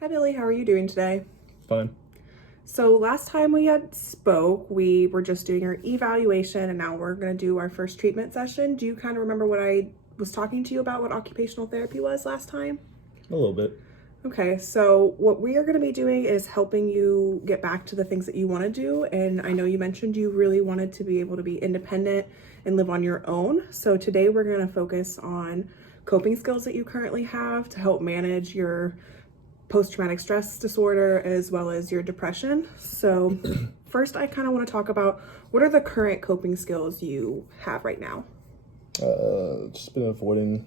Hi Billy, how are you doing today? Fine. So last time we had spoke, we were just doing our evaluation and now we're going to do our first treatment session. Do you kind of remember what I was talking to you about, what occupational therapy was last time? A little bit. Okay, so what we are going to be doing is helping you get back to the things that you want to do. And I know you mentioned you really wanted to be able to be independent and live on your own. So today we're going to focus on coping skills that you currently have to help manage your post-traumatic stress disorder as well as your depression. So first I kind of want to talk about what are the current coping skills you have right now? Just been avoiding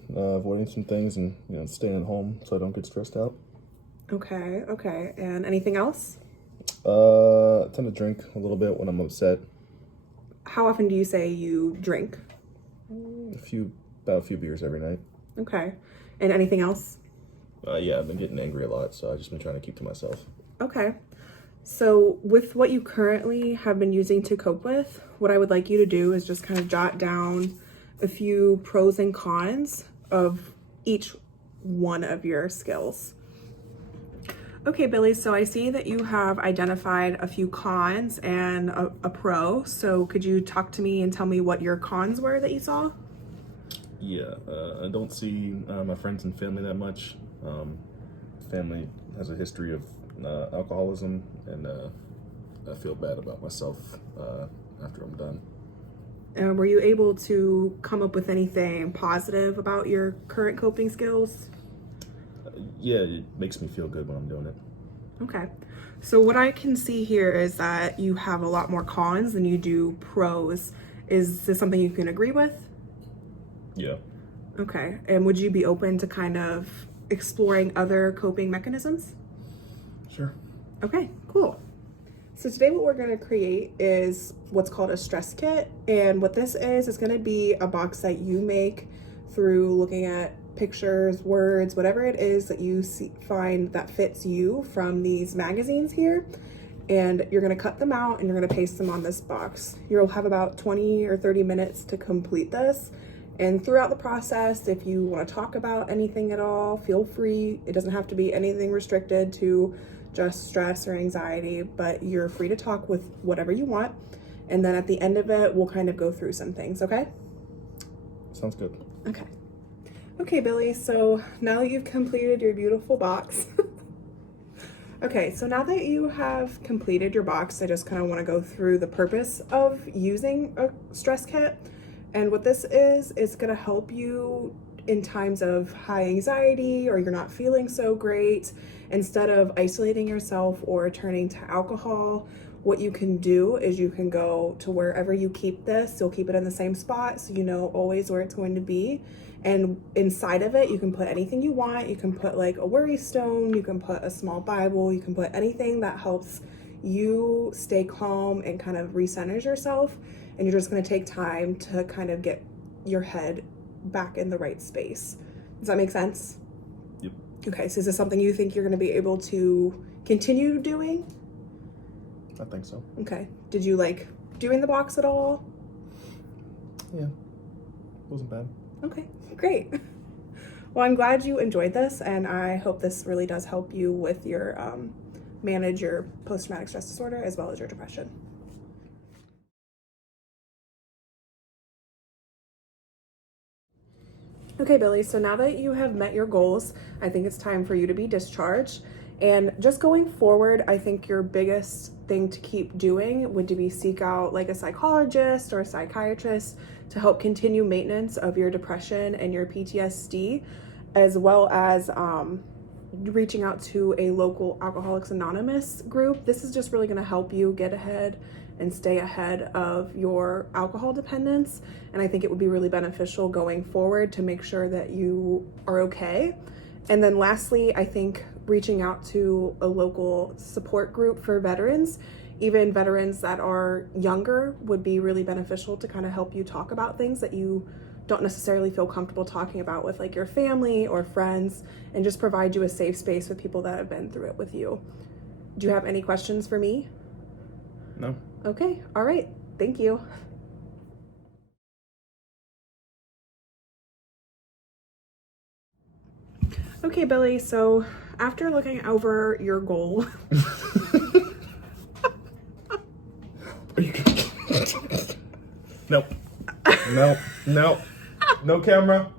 some things and staying at home so I don't get stressed out. Okay. And anything else? I tend to drink a little bit when I'm upset. How often do you say you drink? About a few beers every night. Okay. And anything else? Yeah, I've been getting angry a lot, so I've just been trying to keep to myself. Okay. So with what you currently have been using to cope with, what I would like you to do is just kind of jot down a few pros and cons of each one of your skills. Okay, Billy, so I see that you have identified a few cons and a pro. So could you talk to me and tell me what your cons were that you saw? Yeah, I don't see my friends and family that much. Family has a history of alcoholism, and I feel bad about myself after I'm done. Were you able to come up with anything positive about your current coping skills? Yeah, it makes me feel good when I'm doing it. Okay. So what I can see here is that you have a lot more cons than you do pros. Is this something you can agree with? Yeah. Okay. And would you be open to kind of exploring other coping mechanisms? Sure. Okay, cool. So today what we're going to create is what's called a stress kit. And what this is going to be a box that you make through looking at pictures, words, whatever it is that you find that fits you from these magazines here. And you're going to cut them out and you're going to paste them on this box. You'll have about 20 or 30 minutes to complete this. And throughout the process, if you want to talk about anything at all, feel free. It doesn't have to be anything restricted to just stress or anxiety, but you're free to talk with whatever you want. And then at the end of it, we'll kind of go through some things, okay? Sounds good. Okay. Okay, Billy, so now that you've completed your beautiful box, okay, so now that you have completed your box, I just kind of want to go through the purpose of using a stress kit. And what this is, it's going to help you in times of high anxiety or you're not feeling so great. Instead of isolating yourself or turning to alcohol, what you can do is you can go to wherever you keep this. You'll keep it in the same spot so you know always where it's going to be. And inside of it, you can put anything you want. You can put like a worry stone, you can put a small Bible, you can put anything that helps you stay calm and kind of recenters yourself. And you're just going to take time to kind of get your head back in the right space. Does that make sense? Yep. Okay, so is this something you think you're going to be able to continue doing? I think so. Okay. Did you like doing the box at all? Yeah. Wasn't bad. Okay, great. Well, I'm glad you enjoyed this, and I hope this really does help you with your manage your post-traumatic stress disorder as well as your depression. Okay, Billy, so now that you have met your goals, I think it's time for you to be discharged. And just going forward, I think your biggest thing to keep doing would be seek out like a psychologist or a psychiatrist to help continue maintenance of your depression and your PTSD, as well as reaching out to a local Alcoholics Anonymous group. This is just really going to help you get ahead and stay ahead of your alcohol dependence. And I think it would be really beneficial going forward to make sure that you are okay. And then lastly, I think reaching out to a local support group for veterans, even veterans that are younger, would be really beneficial to kind of help you talk about things that you don't necessarily feel comfortable talking about with like your family or friends, and just provide you a safe space with people that have been through it with you. Do you have any questions for me? No. Okay, all right, thank you. Okay, Billy, so after looking over your goal, Are you Nope. No camera.